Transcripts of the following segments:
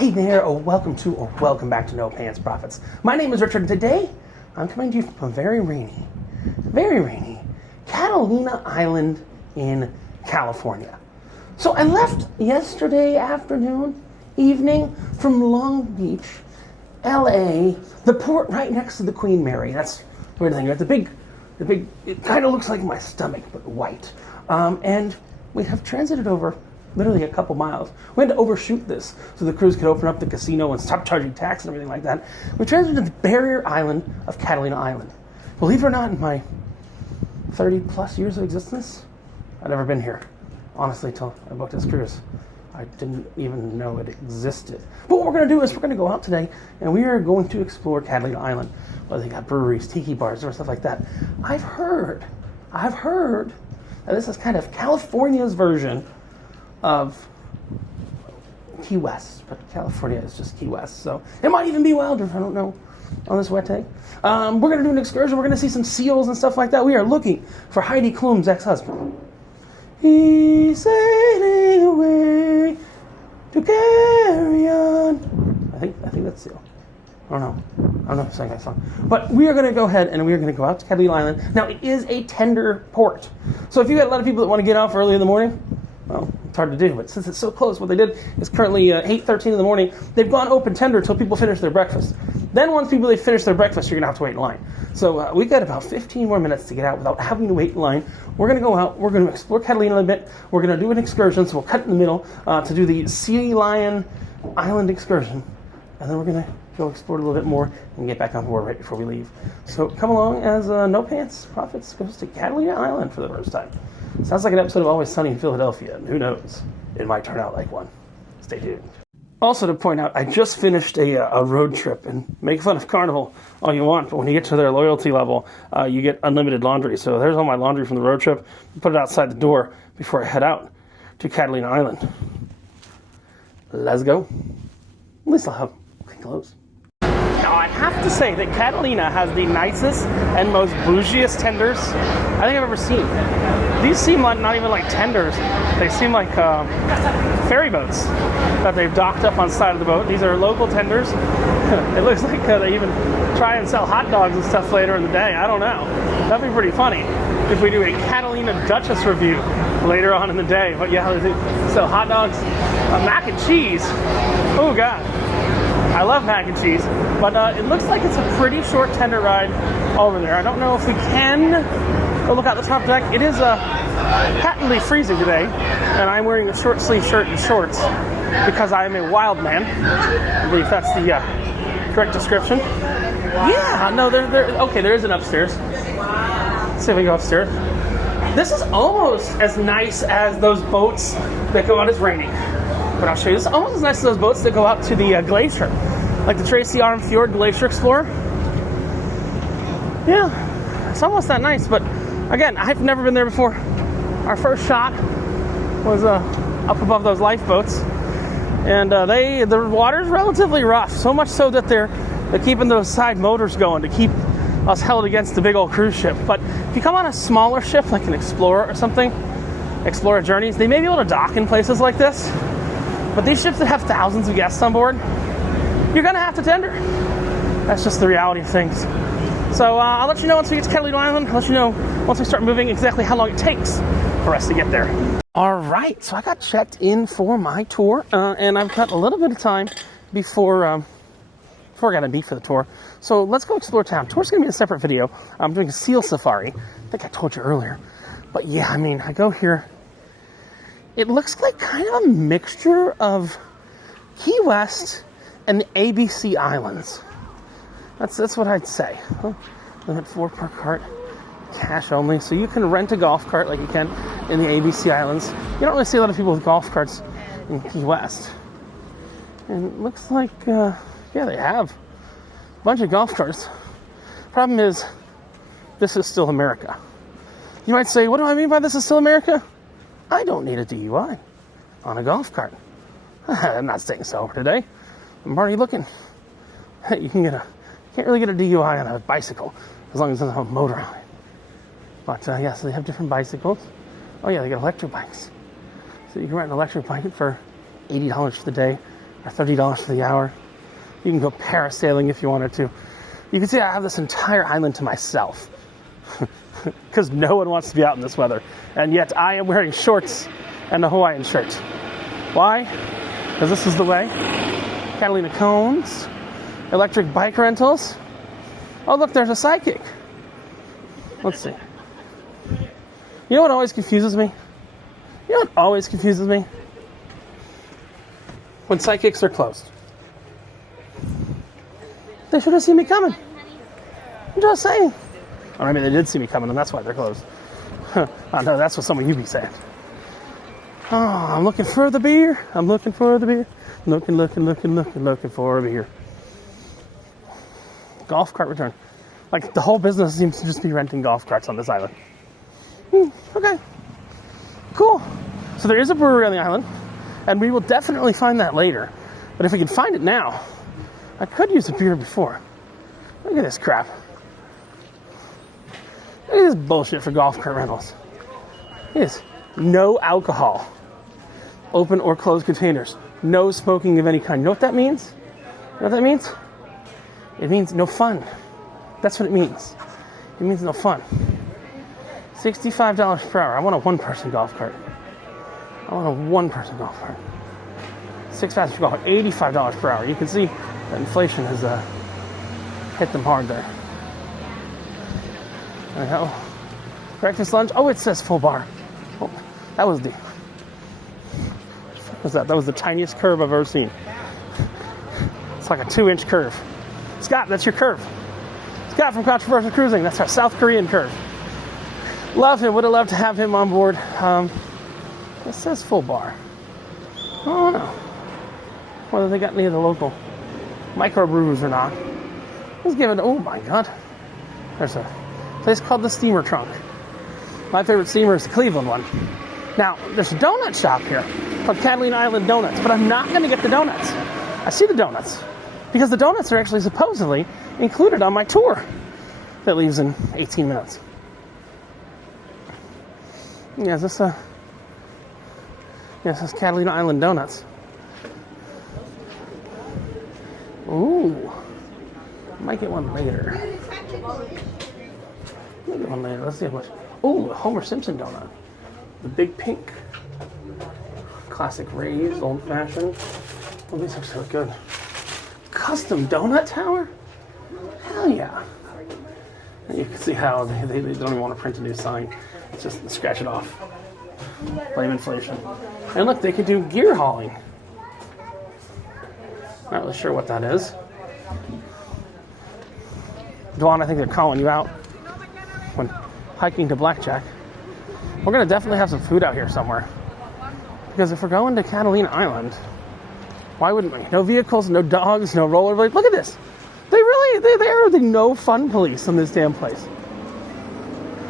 Hey there, welcome back to No Pants Profits. My name is Richard, and today I'm coming to you from a very rainy Catalina Island in California. So I left yesterday evening from Long Beach, LA, the port right next to the Queen Mary. That's the weird thing. You got the big, it kind of looks like my stomach, but white. And we have transited over literally a couple miles. We had to overshoot this so the crews could open up the casino and stop charging tax and everything like that. We transited to the barrier island of Catalina Island. Believe it or not, in my 30 plus years of existence, I'd never been here. Honestly, till I booked this cruise. I didn't even know it existed. But what we're going to do is we're going to go out today and we are going to explore Catalina Island. Well, they got breweries, tiki bars, or stuff like that. I've heard that this is kind of California's version of Key West, but California is just Key West, so it might even be wilder, I don't know, on this wet day. We're going to do an excursion, we're going to see some seals and stuff like that. We are looking for Heidi Klum's ex-husband. He's sailing away to carry on. I think that's seal. I don't know if I'm saying that song. But we are going to go ahead and we are going to go out to Catalina Island. Now, it is a tender port, so if you got a lot of people that want to get off early in the morning, well, it's hard to do, but since it's so close, what they did is currently 8:13 in the morning. They've gone open tender until people finish their breakfast. Then once they finish their breakfast, you're going to have to wait in line. So we've got about 15 more minutes to get out without having to wait in line. We're going to go out. We're going to explore Catalina a bit. We're going to do an excursion, so we'll cut in the middle to do the Sea Lion Island excursion. And then we're going to go explore a little bit more and get back on board right before we leave. So come along as No Pants Profits goes to Catalina Island for the first time. Sounds like an episode of Always Sunny in Philadelphia, and who knows, it might turn out like one. Stay tuned. Also to point out, I just finished a road trip, and make fun of Carnival all you want, but when you get to their loyalty level, you get unlimited laundry. So there's all my laundry from the road trip. Put it outside the door before I head out to Catalina Island. Let's go. At least I'll have clean clothes. Now, I have to say that Catalina has the nicest and most bougiest tenders I think I've ever seen. These seem like not even like tenders. They seem like ferry boats that they've docked up on the side of the boat. These are local tenders. It looks like they even try and sell hot dogs and stuff later in the day. I don't know. That'd be pretty funny if we do a Catalina Duchess review later on in the day. But yeah, they sell hot dogs, mac and cheese. Oh, God. I love mac and cheese, but it looks like it's a pretty short tender ride over there. I don't know if we can go look out the top deck. It is patently freezing today, and I'm wearing a short sleeve shirt and shorts because I am a wild man. I believe that's the correct description. Yeah, no, okay, there is an upstairs. Let's see if we go upstairs. This is almost as nice as those boats that go out as raining. But I'll show you. This is almost as nice as those boats that go out to the glacier, like the Tracy Arm Fjord Glacier Explorer. Yeah, it's almost that nice, but again, I've never been there before. Our first shot was up above those lifeboats, and the water's relatively rough, so much so that they're keeping those side motors going to keep us held against the big old cruise ship. But if you come on a smaller ship, like an Explorer or something, Explorer Journeys, they may be able to dock in places like this. But these ships that have thousands of guests on board, you're going to have to tender. That's just the reality of things. So I'll let you know once we get to Catalina Island. I'll let you know once we start moving exactly how long it takes for us to get there. All right, so I got checked in for my tour, and I've got a little bit of time before I got to beat for the tour. So let's go explore town. Tour's going to be a separate video. I'm doing a seal safari. I think I told you earlier. But yeah, I mean, I go here. It looks like kind of a mixture of Key West and the ABC Islands. That's what I'd say. Limit 4 per cart, cash only. So you can rent a golf cart like you can in the ABC Islands. You don't really see a lot of people with golf carts in Key West. And it looks like, yeah, they have a bunch of golf carts. Problem is, this is still America. You might say, what do I mean by this is still America? I don't need a DUI on a golf cart. I'm not saying so today. I'm already looking. You can't really get a DUI on a bicycle as long as it doesn't have a motor on it. But yeah, so they have different bicycles. Oh yeah, they got electric bikes. So you can rent an electric bike for $80 for the day, or $30 for the hour. You can go parasailing if you wanted to. You can see I have this entire island to myself because no one wants to be out in this weather. And yet I am wearing shorts and a Hawaiian shirt. Why? Because this is the way. Catalina cones, electric bike rentals. Oh, look, there's a psychic. Let's see. You know what always confuses me? You know what always confuses me? When psychics are closed. They should have seen me coming. I'm just saying. Or maybe they did see me coming and that's why they're closed. Oh no, that's what some of you be saying. Oh, I'm looking for the beer. I'm looking for the beer. Looking for a beer. Golf cart return. Like the whole business seems to just be renting golf carts on this island. Okay. Cool. So there is a brewery on the island, and we will definitely find that later. But if we can find it now, I could use a beer before. Look at this crap. Look at this bullshit for golf cart rentals. It is no alcohol. Open or closed containers. No smoking of any kind. You know what that means? You know what that means? It means no fun. That's what it means. It means no fun. $65 per hour. I want a one-person golf cart. I want a one-person golf cart. 6-passenger golf cart. $85 per hour. You can see that inflation has hit them hard there. There we go. Breakfast, lunch. Oh, it says full bar. Oh, that was the... What was that? That was the tiniest curve I've ever seen. It's like a 2-inch curve. Scott, that's your curve. Scott from Controversial Cruising. That's our South Korean curve. Love him. Would have loved to have him on board. It says full bar. I don't know whether they got any of the local microbrews or not. Let's give it. Oh my God. There's a place called the Steamer Trunk. My favorite steamer is the Cleveland one. Now, there's a donut shop here called Catalina Island Donuts, but I'm not going to get the donuts. I see the donuts because the donuts are actually supposedly included on my tour that leaves in 18 minutes. Yeah, is this Yes, it's Catalina Island Donuts. Ooh. Might get one later. Might get one later. Let's see how much. Ooh, a Homer Simpson donut. The big pink. Classic raised, old fashioned. Oh, these are so good. Custom donut tower? Hell yeah. And you can see how they don't even want to print a new sign. It's just scratch it off. Blame inflation. And look, they could do gear hauling. Not really sure what that is. Dwan, I think they're calling you out when hiking to Blackjack. We're going to definitely have some food out here somewhere. Because if we're going to Catalina Island, why wouldn't we? No vehicles, no dogs, no rollerblades. Look at this. They are the no fun police in this damn place.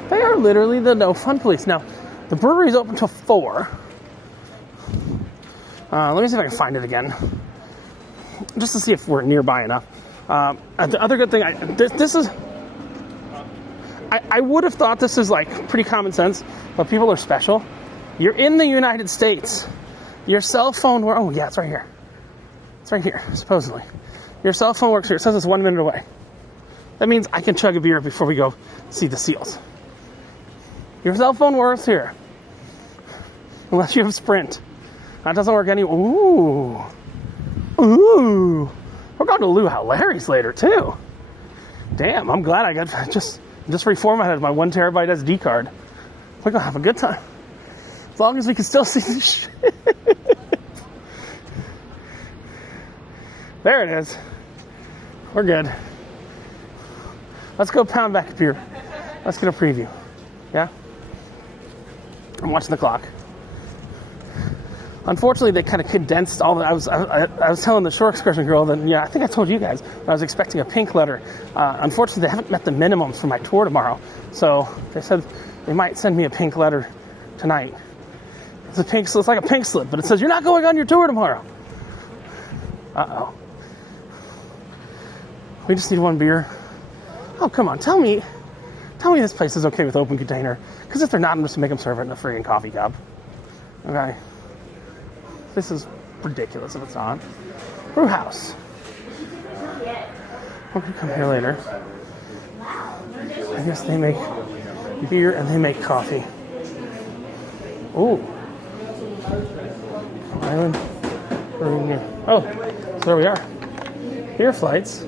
They are literally the no fun police. Now, the brewery's open till 4. Let me see if I can find it again. Just to see if we're nearby enough. The other good thing, I would have thought this is like pretty common sense, but people are special. You're in the United States. Your cell phone works. Oh yeah, it's right here. It's right here, supposedly. Your cell phone works here. It says it's 1 minute away. That means I can chug a beer before we go see the seals. Your cell phone works here. Unless you have Sprint. That doesn't work anywhere. Ooh. We're going to Luau Larry's later, too. Damn, I'm glad I got just reformatted my 1 terabyte SD card. We're going to have a good time. As long as we can still see the shit. There it is. We're good. Let's go pound back a beer. Let's get a preview. Yeah? I'm watching the clock. Unfortunately, they kind of condensed all the... I was telling the shore excursion girl that, I think I told you guys, I was expecting a pink letter. Unfortunately, they haven't met the minimums for my tour tomorrow. So they said they might send me a pink letter tonight. It's like a pink slip, but it says, you're not going on your tour tomorrow. Uh-oh. We just need 1 beer. Oh, come on. Tell me this place is okay with open container. Because if they're not, I'm just going to make them serve it in a friggin' coffee cup. Okay. This is ridiculous if it's not. Brew house. We're gonna come here later. I guess they make beer and they make coffee. Ooh. Island. Oh, so there we are. Beer flights.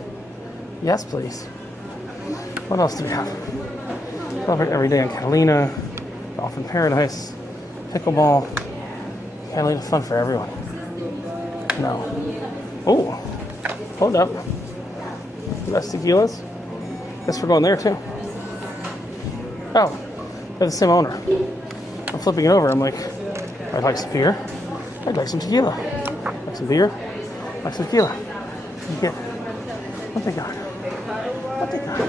Yes, please. What else do we have? Celebrate every day in Catalina. Dolphin Paradise. Pickleball. Catalina fun for everyone. No. Oh, hold up. Best tequilas. Guess we're going there too. Oh, they're the same owner. I'm flipping it over. I'm like, I'd like some beer. I'd like some tequila. I'd like some beer. I'd like some tequila. You get what they got? What they got?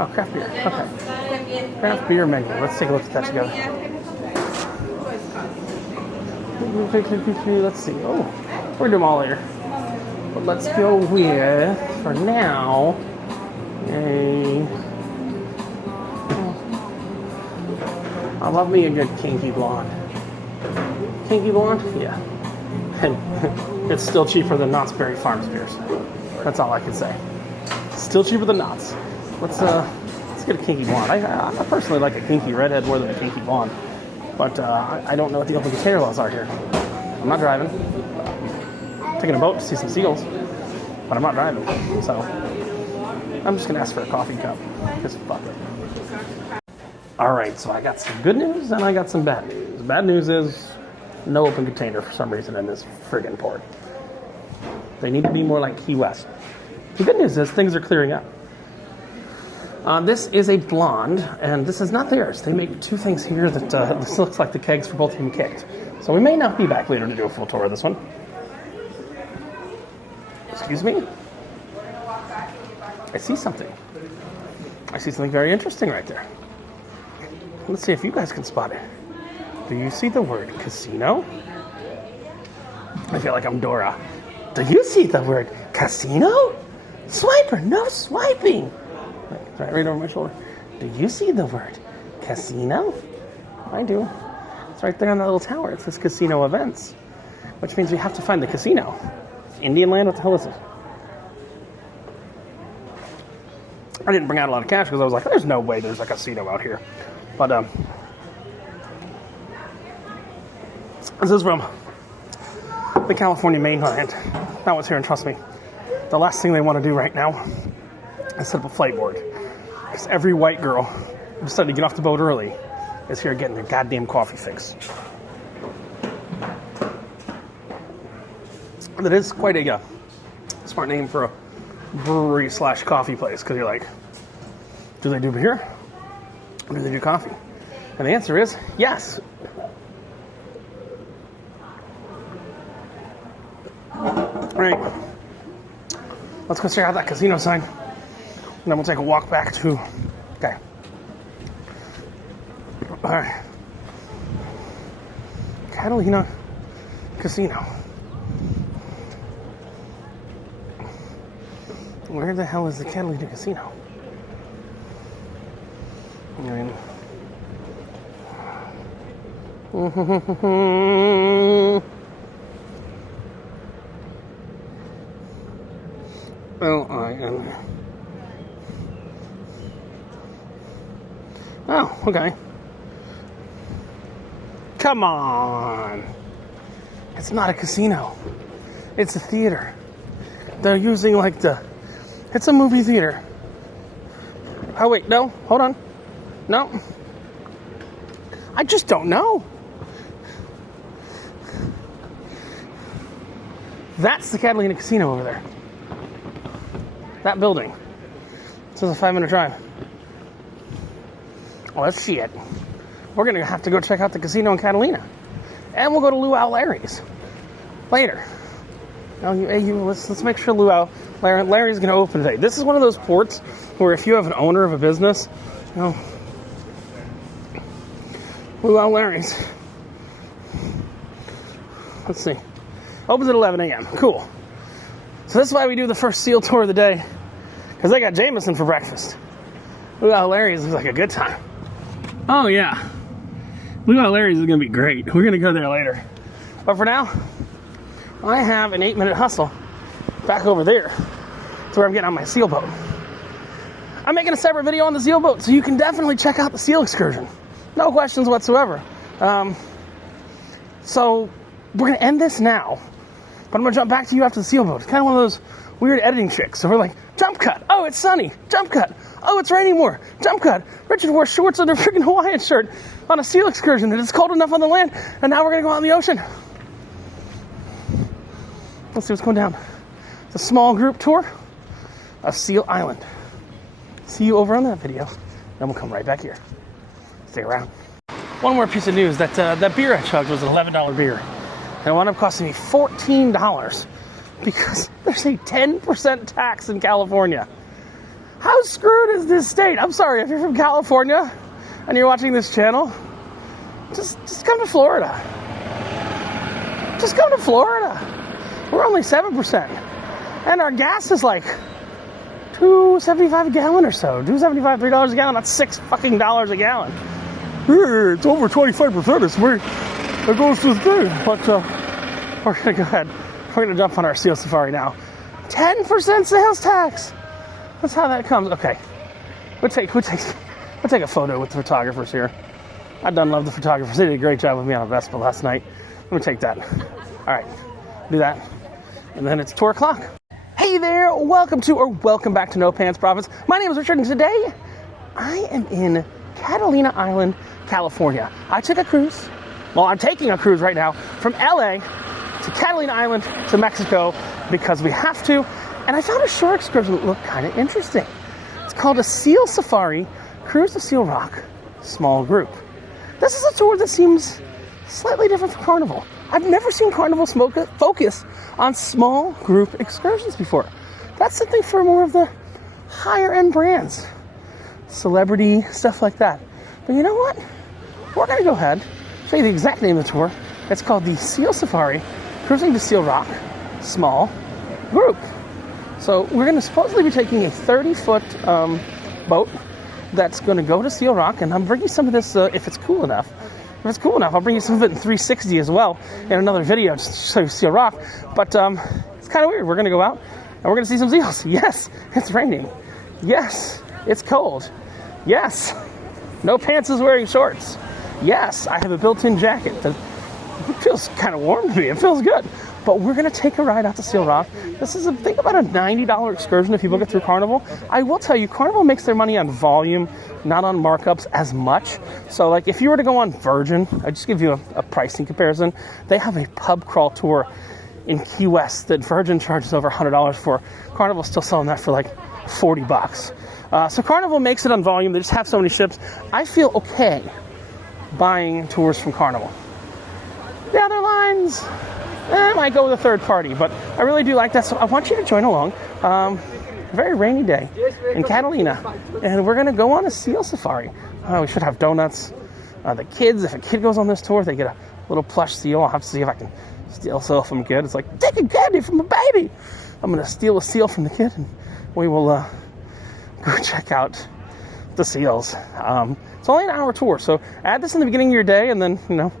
Oh, craft beer. Okay. Craft beer menu. Let's take a look at that together. Let's see. Oh, we're doing them all here. But let's go with, for now, I love me a good kinky blonde. Kinky blonde? Yeah. And it's still cheaper than Knott's Berry Farms beers. That's all I can say. Still cheaper than Knott's. Let's get a kinky blonde. I personally like a kinky redhead more than a kinky blonde. But I don't know what the open container laws are here. I'm not driving. Taking a boat to see some seagulls. But I'm not driving. So I'm just going to ask for a coffee cup. Because fuck it. Alright, so I got some good news and I got some bad news. The bad news is no open container for some reason in this friggin' port. They need to be more like Key West. The good news is things are clearing up. This is a blonde, and this is not theirs. They make two things here that this looks like the kegs for both of them kicked. So we may not be back later to do a full tour of this one. Excuse me? I see something. I see something very interesting right there. Let's see if you guys can spot it. Do you see the word casino? I feel like I'm Dora. Do you see the word casino? Swiper, no swiping. Right over my shoulder. Do you see the word casino? I do. It's right there on that little tower. It says casino events, which means we have to find the casino. Indian land? What the hell is it? I didn't bring out a lot of cash because I was like, there's no way there's a casino out here. But this is from the California mainland. That was here, and trust me, the last thing they want to do right now is set up a flight board. Because every white girl who decided to get off the boat early is here getting their goddamn coffee fix. That is quite a smart name for a brewery / coffee place, because you're like, do they do beer or do they do coffee? And the answer is yes. All right, let's go check out that casino sign, and then we'll take a walk back to, okay. All right, Catalina Casino. Where the hell is the Catalina Casino? I mean, well, I am. Oh, okay. Come on. It's not a casino. It's a theater. They're using like it's a movie theater. Oh, wait, no, hold on. No. I just don't know. That's the Catalina Casino over there. That building. This is a 5-minute drive. Well, that's shit. We're going to have to go check out the casino in Catalina. And we'll go to Luau Larry's later. Now, let's make sure Larry's going to open today. This is one of those ports where if you have an owner of a business, you know, Luau Larry's. Let's see. Opens at 11 a.m. Cool. So this is why we do the first seal tour of the day, because they got Jameson for breakfast. Luau Larry's is like a good time. Oh, yeah. Luau Larry's is going to be great. We're going to go there later. But for now, I have an 8-minute hustle back over there to where I'm getting on my seal boat. I'm making a separate video on the seal boat, so you can definitely check out the seal excursion. No questions whatsoever. So we're going to end this now, but I'm going to jump back to you after the seal boat. It's kind of one of those weird editing tricks. So we're like, jump cut. Oh, it's sunny. Jump cut. Oh, it's raining more. Jump cut. Richard wore shorts under a freaking Hawaiian shirt on a seal excursion, and it's cold enough on the land, and now we're going to go out in the ocean. Let's see what's going down. It's a small group tour of Seal Island. See you over on that video. Then we'll come right back here. Stay around. One more piece of news. That beer I chugged was an $11 beer. And it wound up costing me $14 because there's a 10% tax in California. How screwed is this state? I'm sorry, if you're from California and you're watching this channel, just come to Florida. Just come to Florida. We're only 7%. And our gas is like $2.75 a gallon or so. $2.75, $3 a gallon. That's $6 a gallon. It's over 25%. It's where it goes to the thing. But we're going to go ahead. We're going to jump on our seal safari now. 10% sales tax. That's how that comes. Okay. We'll take a photo with the photographers here. I done love the photographers. They did a great job with me on a Vespa last night. Let me take that. All right. Do that. And then it's 2 o'clock. Hey there. Welcome back to No Pants Profits. My name is Richard, and today I am in Catalina Island, California. I took a cruise. Well, I'm taking a cruise right now from LA to Catalina Island to Mexico because we have to. And I found a shore excursion that looked kind of interesting. It's called a Seal Safari Cruise to Seal Rock, small group. This is a tour that seems slightly different from Carnival. I've never seen Carnival focus on small group excursions before. That's something for more of the higher end brands. Celebrity, stuff like that. But you know what? We're going to go ahead, show you the exact name of the tour. It's called the Seal Safari Cruising to Seal Rock, small group. So we're going to supposedly be taking a 30-foot boat that's going to go to Seal Rock, and I'm bringing some of this if it's cool enough. If it's cool enough, I'll bring you some of it in 360 as well in another video just to show you Seal Rock. But it's kind of weird. We're going to go out and we're going to see some seals. Yes, it's raining. Yes, it's cold. Yes, no pants is wearing shorts. Yes, I have a built-in jacket. It feels kind of warm to me. It feels good. But we're going to take a ride out to Seal Rock. This is, think about a $90 excursion if you book it through Carnival. I will tell you, Carnival makes their money on volume, not on markups as much. So, like, if you were to go on Virgin, I just give you a pricing comparison. They have a pub crawl tour in Key West that Virgin charges over $100 for. Carnival's still selling that for, like, $40. So Carnival makes it on volume. They just have so many ships. I feel okay buying tours from Carnival. The other lines, I might go with a third party, but I really do like that. So I want you to join along. Very rainy day in Catalina, and we're going to go on a seal safari. We should have donuts. The kids, if a kid goes on this tour, they get a little plush seal. I'll have to see if I can steal a seal from a kid. It's like, take a candy from a baby. I'm going to steal a seal from the kid, and we will go check out the seals. It's only an hour tour, so add this in the beginning of your day, and then, you know,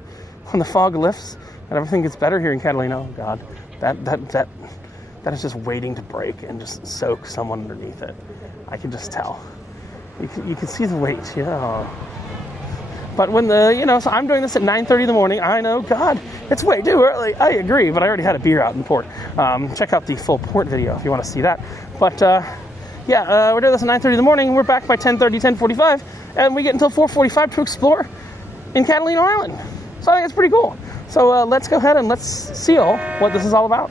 when the fog lifts and everything gets better here in Catalina, oh God, that is just waiting to break and just soak someone underneath it. I can just tell. You can see the weight, you know. But when so I'm doing this at 9:30 in the morning. I know, God, it's way too early. I agree, but I already had a beer out in port. Check out the full port video if you want to see that. But we're doing this at 9:30 in the morning. We're back by 10:30, 10:45, and we get until 4:45 to explore in Catalina Island. So I think it's pretty cool. So let's go ahead and let's seal what this is all about.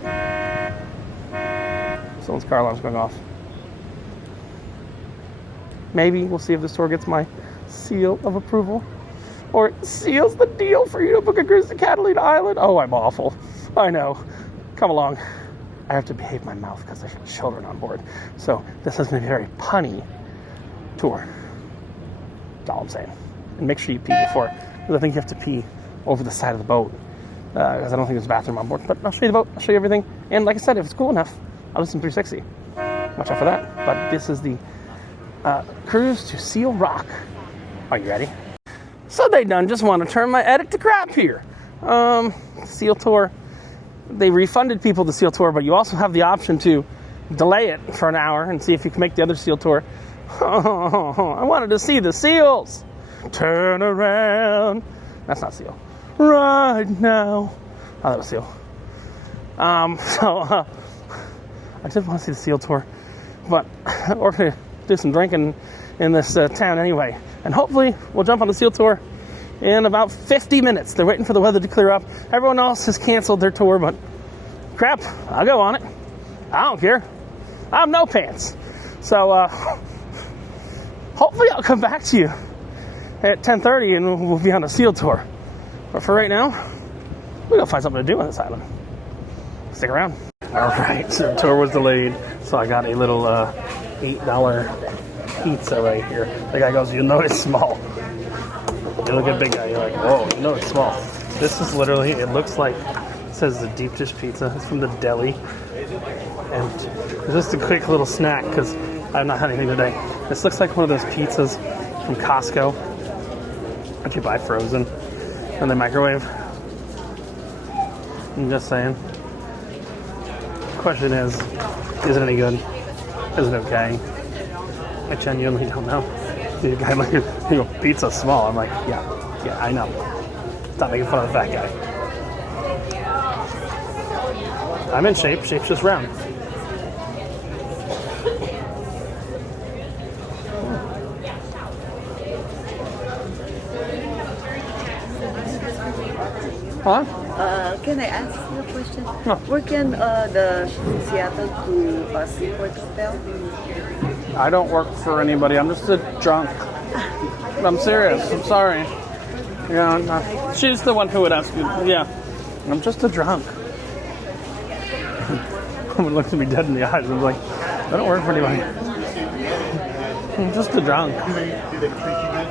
Someone's car alarm's going off. Maybe we'll see if this tour gets my seal of approval, or it seals the deal for you to book a cruise to Catalina Island. Oh, I'm awful. I know. Come along. I have to behave my mouth because there's children on board. So this is going to be a very punny tour. That's all I'm saying. And make sure you pee before, because I think you have to pee over the side of the boat, because I don't think there's a bathroom on board. But I'll show you the boat. I'll show you everything. And like I said, if it's cool enough, I'll do some 360. Watch out for that. But this is the cruise to Seal Rock. Are you ready? So they done just want to turn my edit to crap here. Seal tour. they refunded people the seal tour, but you also have the option to delay it for an hour and see if you can make the other seal tour. Oh, I wanted to see the seals. Turn around. That's not seal. Right now. Oh, that was seal. I just want to see the seal tour, but we're going to do some drinking in this town anyway. And hopefully we'll jump on the seal tour in about 50 minutes. They're waiting for the weather to clear up. Everyone else has canceled their tour, but crap, I'll go on it. I don't care. I have no pants. So hopefully I'll come back to you at 10:30 and we'll be on a seal tour. But for right now, we're going to find something to do on this island. Stick around. All right, so the tour was delayed, so I got a little $8 pizza right here. The guy goes, you know it's small. You look at big guy, you're like, whoa, you know it's small. This is literally, it looks like, it says the deep dish pizza. It's from the deli. And it's just a quick little snack because I've not had anything today. This looks like one of those pizzas from Costco that you buy frozen and they microwave. I'm just saying. Question is it any good? Is it okay? I genuinely don't know. The guy like, you go, pizza's small. I'm like, yeah, I know. Stop making fun of the fat guy. I'm in shape. Shape's just round. Huh? Can I ask you a question? No. Where can the Seattle to Seaport Hotel? I don't work for anybody. I'm just a drunk. I'm serious. I'm sorry. Yeah, she's the one who would ask you. Yeah, I'm just a drunk. Someone looks at me dead in the eyes. I'm like, I don't work for anybody. I'm just a drunk.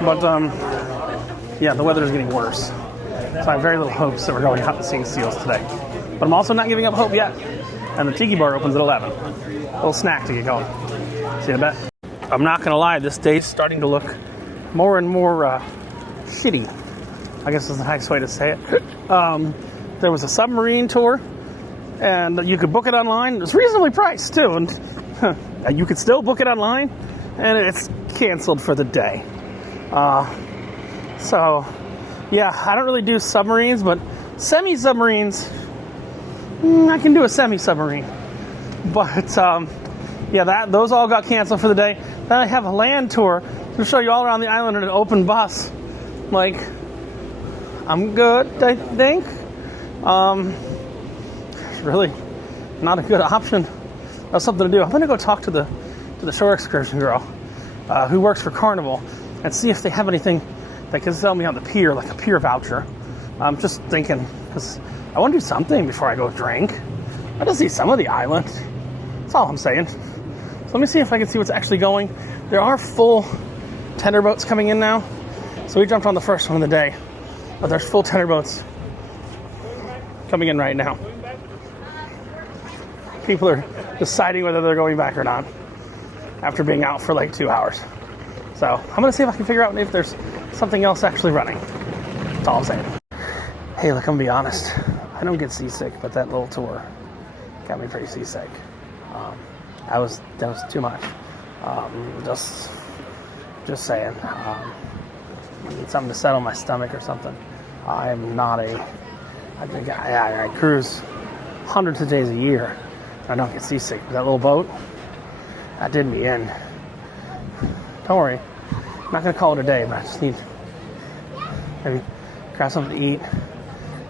But yeah, the weather is getting worse. So I have very little hopes that we're going out and seeing seals today. But I'm also not giving up hope yet. And the tiki bar opens at 11. A little snack to get going. See you in a bit. I'm not going to lie, this day's starting to look more and more shitty. I guess is the nice way to say it. There was a submarine tour, and you could book it online. It was reasonably priced, too. And you could still book it online, and it's canceled for the day. So... yeah, I don't really do submarines, but semi-submarines, I can do a semi-submarine. But, yeah, those all got canceled for the day. Then I have a land tour to show you all around the island in an open bus. Like, I'm good, I think. Really not a good option. That's something to do. I'm going to go talk to the shore excursion girl who works for Carnival and see if they have anything that can sell me on the pier, like a pier voucher. I'm just thinking, because I want to do something before I go drink. I just see some of the island. That's all I'm saying. So let me see if I can see what's actually going. There are full tender boats coming in now. So we jumped on the first one of the day. But there's full tender boats coming in right now. People are deciding whether they're going back or not after being out for like 2 hours. So I'm going to see if I can figure out if there's something else actually running. That's all I'm saying. Hey, look, I'm going to be honest. I don't get seasick, but that little tour got me pretty seasick. That was too much. Just saying. I need something to settle my stomach or something. I am not I cruise hundreds of days a year. I don't get seasick. But that little boat, that did me in. Don't worry. I'm not going to call it a day, but I just need maybe grab something to eat,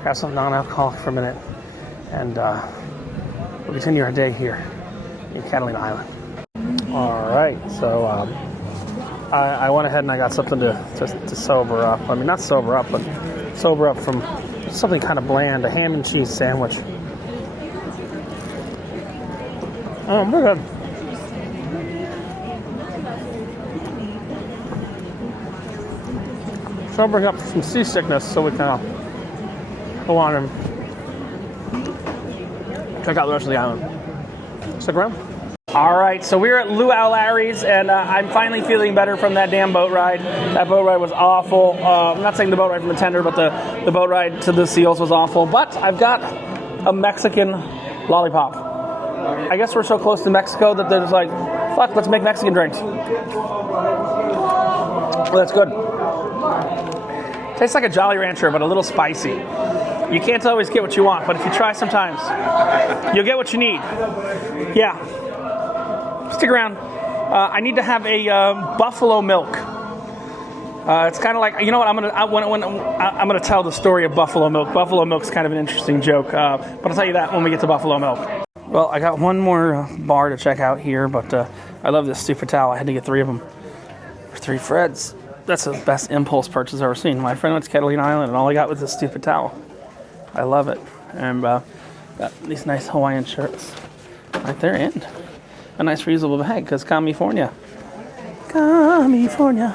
grab something non-alcoholic for a minute, and we'll continue our day here in Catalina Island. All right, so I went ahead and I got something to sober up. I mean, not sober up, but sober up from something kind of bland, a ham and cheese sandwich. We're good. Sobering up some seasickness so we can go on and check out the rest of the island. Stick around. All right, so we're at Luau Larry's, and I'm finally feeling better from that damn boat ride. That boat ride was awful. I'm not saying the boat ride from the tender, but the boat ride to the seals was awful. But I've got a Mexican lollipop. I guess we're so close to Mexico that they're just like, fuck, let's make Mexican drinks. Well, that's good. Tastes like a Jolly Rancher, but a little spicy. You can't always get what you want, but if you try sometimes, you'll get what you need. Yeah. Stick around. I need to have a buffalo milk. It's kind of like, you know what? I'm gonna tell the story of buffalo milk. Buffalo milk's kind of an interesting joke, but I'll tell you that when we get to buffalo milk. Well, I got one more bar to check out here, but I love this stupid towel. I had to get 3 of them for 3 Freds. That's the best impulse purchase I've ever seen. My friend went to Catalina Island, and all I got was this stupid towel. I love it. And got these nice Hawaiian shirts right there, and a nice reusable bag, because California. California.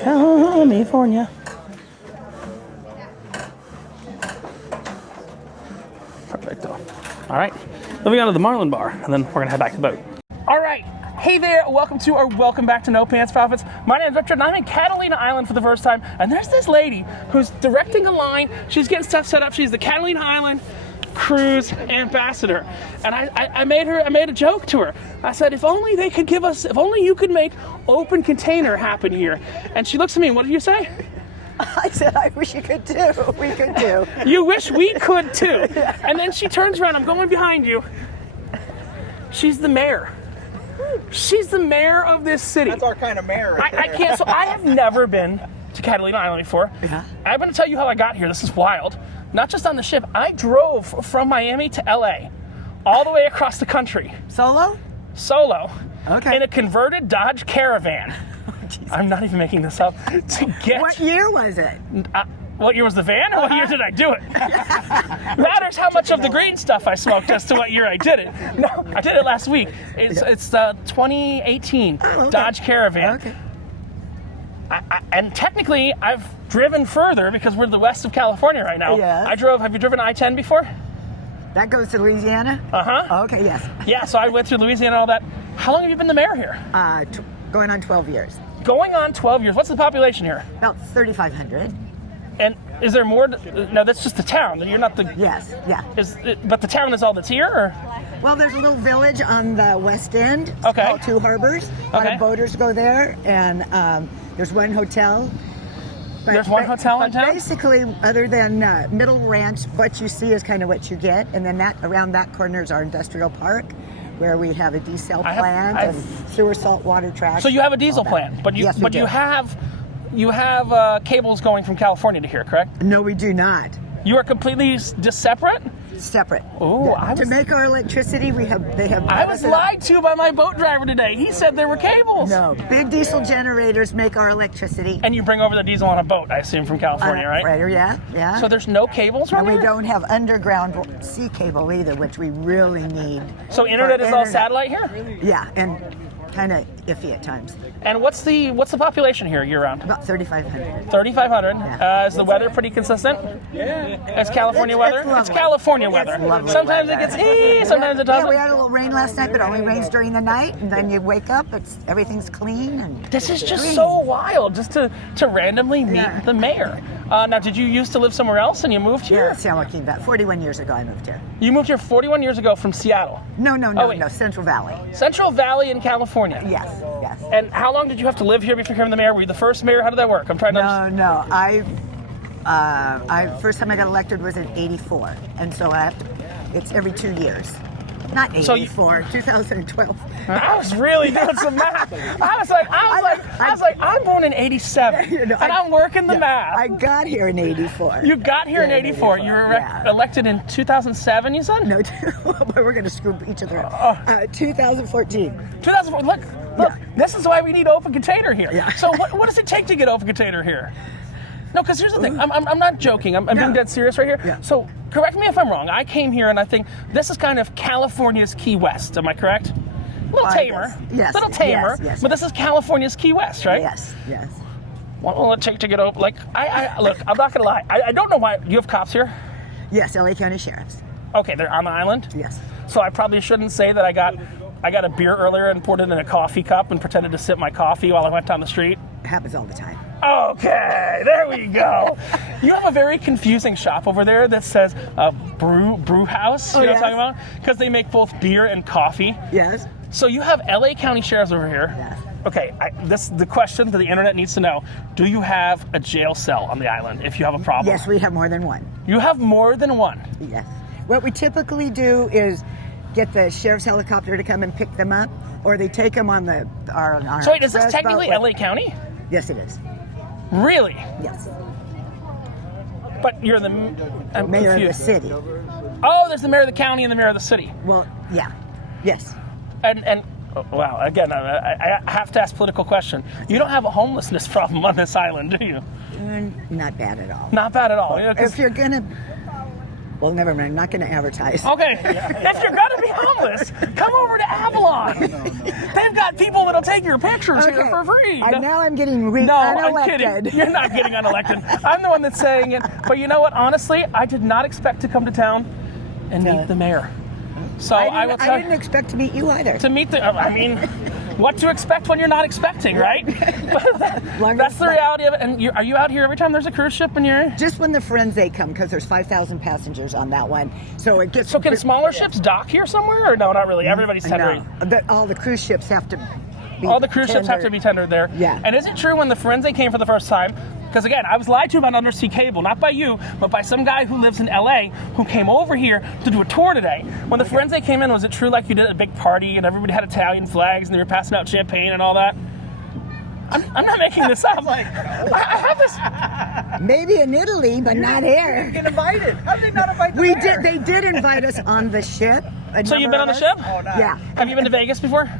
California. Perfecto. All right, moving on to the Marlin Bar, and then we're going to head back to the boat. All right. Hey there, welcome back to No Pants Profits. My name is Richard, and I'm in Catalina Island for the first time, and there's this lady who's directing a line. She's getting stuff set up. She's the Catalina Island cruise ambassador, and I made a joke to her. I said, if only you could make open container happen here. And she looks at me, and what did you say? I said, I wish you could too. We could too. You wish we could too. And then she turns around. I'm going behind you. She's the mayor. She's the mayor of this city. That's our kind of mayor. I can't. So I have never been to Catalina Island before. Yeah. I'm going to tell you how I got here. This is wild. Not just on the ship. I drove from Miami to LA, all the way across the country. Solo? Solo. Okay. In a converted Dodge Caravan. I'm not even making this up. To get. What year was it? What year was the van, or what year did I do it? Matters how much of the green stuff I smoked as to what year I did it. No, I did it last week. It's 2018 Dodge Caravan. Okay. And technically, I've driven further because we're the west of California right now. Yeah. Have you driven I-10 before? That goes to Louisiana? Uh-huh. Okay, yes. Yeah, so I went through Louisiana and all that. How long have you been the mayor here? Going on 12 years. Going on 12 years. What's the population here? About 3,500. And is there more? No, that's just the town. You're not the... Yes, yeah. But the town is all that's here, or? Well, there's a little village on the west end. It's Okay. called Two Harbors. A lot Okay. of boaters go there, and there's one hotel. There's one hotel in town? Basically, other than Middle Ranch, what you see is kind of what you get. And then around that corner is our industrial park, where we have a desal plant and sewer saltwater trash. So you have a diesel plant, but you have cables going from California to here, correct? No, we do not. You are completely just separate? Separate. Oh, To make our electricity, they have. I was lied to by my boat driver today. He said there were cables. No, big diesel generators make our electricity. And you bring over the diesel on a boat, I assume, from California, right? Right, yeah. So there's no cables right And we here? don't have underground sea cable either, which we really need. So internet is all satellite here? Yeah, and kind of iffy at times. And what's the population here year round? About 3,500. 3,500. Yeah. Is the weather pretty consistent? Yeah. It's California weather? It's lovely. It's California weather. It's lovely Sometimes weather. it gets sometimes it doesn't. Yeah, we had a little rain last night, but it only rains during the night, and then you wake up, everything's clean. And This is just green. so wild, just to randomly meet Yeah. the mayor. Now, did you used to live somewhere else and you moved here? Yeah, San Joaquin, about 41 years ago I moved here. You moved here 41 years ago from Seattle. No, Oh, wait. Central Valley. Central Valley in California. Yes. And how long did you have to live here before becoming the mayor? Were you the first mayor? How did that work? I'm trying to understand. No, I first time I got elected was in '84, and so it's every 2 years. Not 84, 2012. I was really doing some math. I was like, I'm born in '87, and I'm working the math. I got here in '84. You got here in '84. You were elected in 2007. You said? No, we're going to screw each other up. 2014. 2004. Look. Yeah. This is why we need open container here. Yeah. So what does it take to get open container here? No, because here's the thing. I'm not joking. I'm being dead serious right here. Yeah. So correct me if I'm wrong. I came here and I think this is kind of California's Key West. Am I correct? A little tamer. Yes. Little tamer. Yes. But this is California's Key West, right? Yes. What will it take to get open? Like, look, I'm not going to lie. I don't know why. You have cops here? Yes, LA County Sheriffs. Okay, they're on the island? Yes. So I probably shouldn't say that I got a beer earlier and poured it in a coffee cup and pretended to sip my coffee while I went down the street. It happens all the time. Okay, there we go. You have a very confusing shop over there that says brew house. You know what I'm talking about? Because they make both beer and coffee. Yes. So you have LA County Sheriffs over here. Yes. Okay, this the question that the internet needs to know. Do you have a jail cell on the island if you have a problem? Yes, we have more than one. You have more than one. Yes. What we typically do is get the sheriff's helicopter to come and pick them up, or they take them on our So wait, is this express technically boat. LA County? Yes, it is. Really? Yes. But you're the I'm Mayor confused. of the city. Oh, there's the mayor of the county and the mayor of the city. Well, yeah. Yes. And oh, wow, again, I have to ask a political question. You don't have a homelessness problem on this island, do you? Not bad at all. Not bad at all. Yeah, 'cause- If you're gonna, well, never mind. I'm not gonna advertise. okay, if you're gonna be homeless, come over to Avalon. They've got people that'll take your pictures here for free. Now I'm getting No, I'm unelected. kidding. You're not getting unelected. I'm the one that's saying it. But you know what? Honestly, I did not expect to come to town and meet the mayor. So I will tell I didn't expect to meet you either. to meet the. I mean, what to expect when you're not expecting, right? That's the reality of it. And are you out here every time there's a cruise ship in your area? Just when the Firenze come, because there's 5,000 passengers on that one, so it gets. So can smaller ships dock here somewhere, or no? Not really. Everybody's tendering. No, all the cruise ships have to. All the cruise ships have to be tendered there. Yeah. And is it true when the Firenze came for the first time? Because again, I was lied to about undersea cable, not by you, but by some guy who lives in LA who came over here to do a tour today. When the Firenze came in, was it true like you did a big party and everybody had Italian flags and they were passing out champagne and all that? I'm not making this up. I have this. Maybe in Italy, but not here. Get invited. How did they not invite the We mayor? did. They did invite us on the ship. So you've been on the ship? Oh, nice. Yeah. Have you been to Vegas before?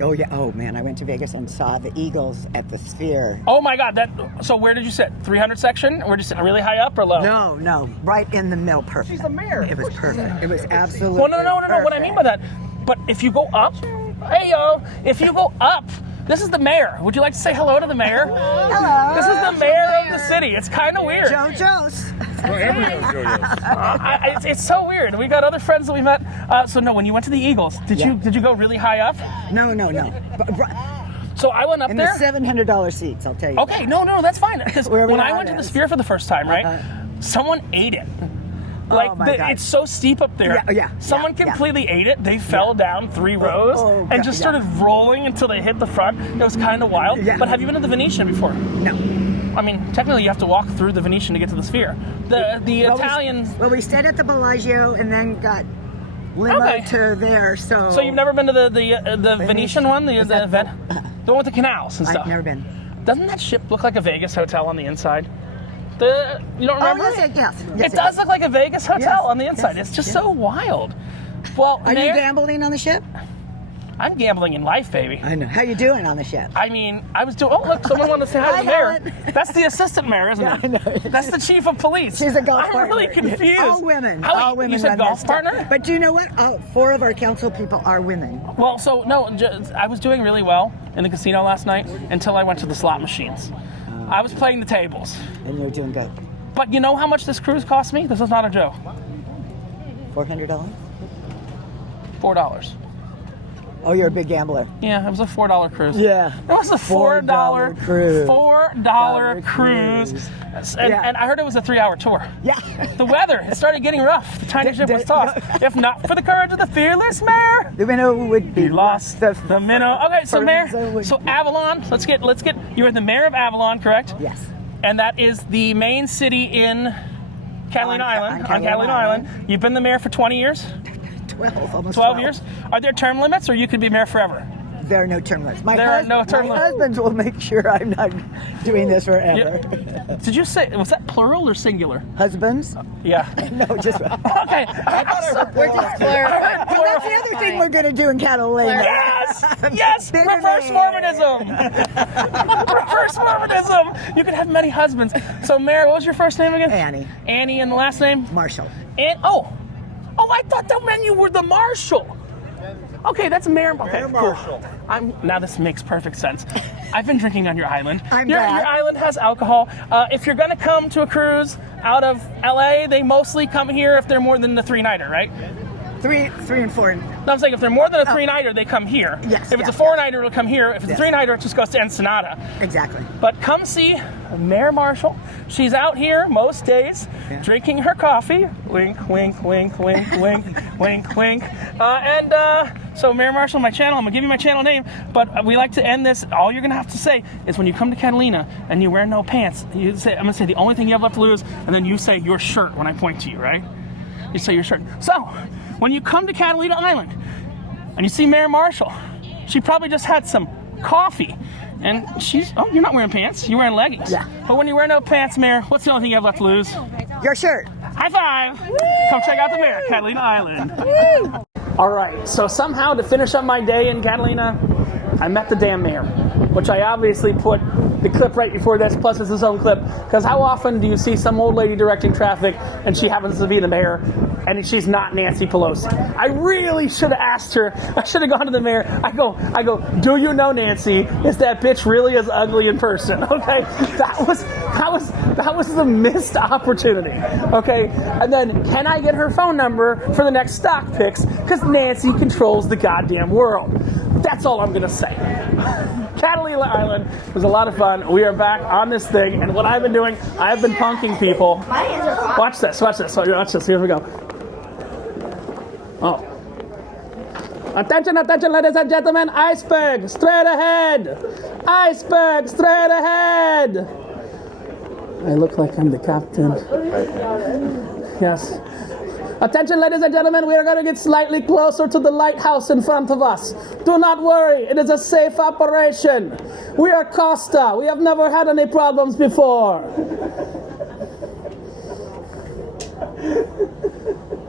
Oh yeah. Oh man, I went to Vegas and saw the Eagles at the Sphere. Oh my God! So where did you sit? 300 section? Or did you sit really high up or low? No, right in the middle. Perfect. She's the mayor. It was perfect. It was absolutely. Well, no. What I mean by that, but if you go up, if you go up, this is the mayor. Would you like to say hello to the mayor? Hello. This is the mayor of the city. It's kind of weird. JoJo's. It's so weird. We got other friends that we met. So no, when you went to the Eagles, did you go really high up? No. So I went up In there. the $700 seats, I'll tell you. Okay, no, that's fine. Because Where we when I at went to the is- Sphere for the first time, right? Someone ate it. Like my God. it's so steep up there. Yeah, Someone yeah. completely ate it. They fell down 3 rows oh, and just started rolling until they hit the front. It was kind of wild. Yeah. But have you been to the Venetian before? No. I mean, technically, you have to walk through the Venetian to get to the Sphere. The Italians. Well, we stayed at the Bellagio and then got limo Okay. to there. So So you've never been to the Venetian one, the Is that event, the one with the canals and stuff. I've never been. Doesn't that ship look like a Vegas hotel on the inside? You don't remember? Oh, yes. It does look like a Vegas hotel Yes, on the inside. yes, It's just yes. so wild. Well, Are you Mayor, gambling on the ship? I'm gambling in life, baby. I know. How you doing on the ship? I mean, I was doing. Oh, look, someone wanted to say hi to Hi, the mayor. Helen. That's the assistant mayor, isn't Yeah, it? I know. That's the chief of police. She's a golf I'm partner. really confused. All women. How- All women You said run golf this stuff. partner? But do you know what? 4 of our council people are women. Well, so no, I was doing really well in the casino last night until I went to the slot machines. I was playing the tables. And you're doing good. But you know how much this cruise cost me? This is not a joke. $400? $4. Oh, you're a big gambler. Yeah, it was a $4 cruise. Yeah. It was a $4 cruise. $4 cruise. And I heard it was a 3-hour tour. Yeah. The weather, it started getting rough. The tiny ship was tossed. If not for the courage of the fearless mayor, The minnow would be he lost the minnow. Okay, so mayor, Fernzo would- so Avalon, let's get, you're the mayor of Avalon, correct? Yes. And that is the main city in Catalina Island, on Catalina Island. You've been the mayor for 20 years? 12, almost 12 years? Are there term limits, or you could be mayor forever? There are no term limits. There are no term my limits. husbands will make sure I'm not doing this forever. Did you say, was that plural or singular? Husbands? Yeah. No, just. Okay. We're just clarifying. Well, that's the other thing we're going to do in Catalina. Yes! Bigger Reverse name. Mormonism! Reverse Mormonism! You can have many husbands. So, Mayor, what was your first name again? Annie. Annie, and the last name? Marshall. And I thought that meant you were the marshal. Okay, that's Mayor. Okay, Marshall. Now this makes perfect sense. I've been drinking on your island. Your island has alcohol. If you're gonna come to a cruise out of LA, they mostly come here if they're more than the 3-nighter, right? Three and four. No, I'm saying if they're more than a 3-nighter, they come here. Yes, If it's a yes, 4-nighter, it'll come here. If it's Yes. a 3-nighter, it just goes to Ensenada. Exactly. But come see Mayor Marshall. She's out here most days drinking her coffee. Wink, wink, wink, wink, wink, wink, wink. So Mayor Marshall, my channel, I'm going to give you my channel name, but we like to end this. All you're going to have to say is when you come to Catalina and you wear no pants, you say, I'm going to say the only thing you have left to lose, and then you say your shirt when I point to you, right? You say your shirt. So, when you come to Catalina Island and you see Mayor Marshall, she probably just had some coffee. And you're not wearing pants, you're wearing leggings. Yeah. But when you wear no pants, Mayor, what's the only thing you have left to lose? Your shirt. High five! Come check out the Mayor, Catalina Island. All right, so somehow to finish up my day in Catalina, I met the damn mayor, which I obviously put the clip right before this, plus it's his own clip, because how often do you see some old lady directing traffic and she happens to be the mayor and she's not Nancy Pelosi? I really should have asked her. I should have gone to the mayor. I go, do you know Nancy? Is that bitch really as ugly in person? Okay, that was the missed opportunity. Okay, and then can I get her phone number for the next stock picks? Because Nancy controls the goddamn world. That's all I'm gonna say. Catalina Island was a lot of fun. We are back on this thing, and what I've been doing, I've been punking people. Watch this. Watch this. Here we go. Oh. Attention, ladies and gentlemen. Iceberg, straight ahead. Iceberg, straight ahead. I look like I'm the captain. Yes. Attention, ladies and gentlemen, we are going to get slightly closer to the lighthouse in front of us. Do not worry, it is a safe operation. We are Costa. We have never had any problems before.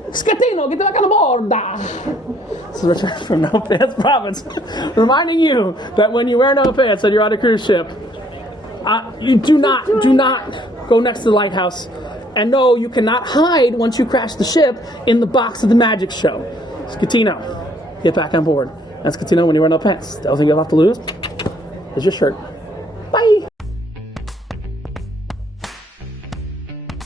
Scatino, get back on board. This is Richard from No Pants Province, reminding you that when you wear no pants and you're on a cruise ship, you do not go next to the lighthouse. And no, you cannot hide once you crash the ship in the box of the magic show. Scatino, get back on board. And Scatino, when you wear no pants, the only thing you'll have to lose is your shirt. Bye.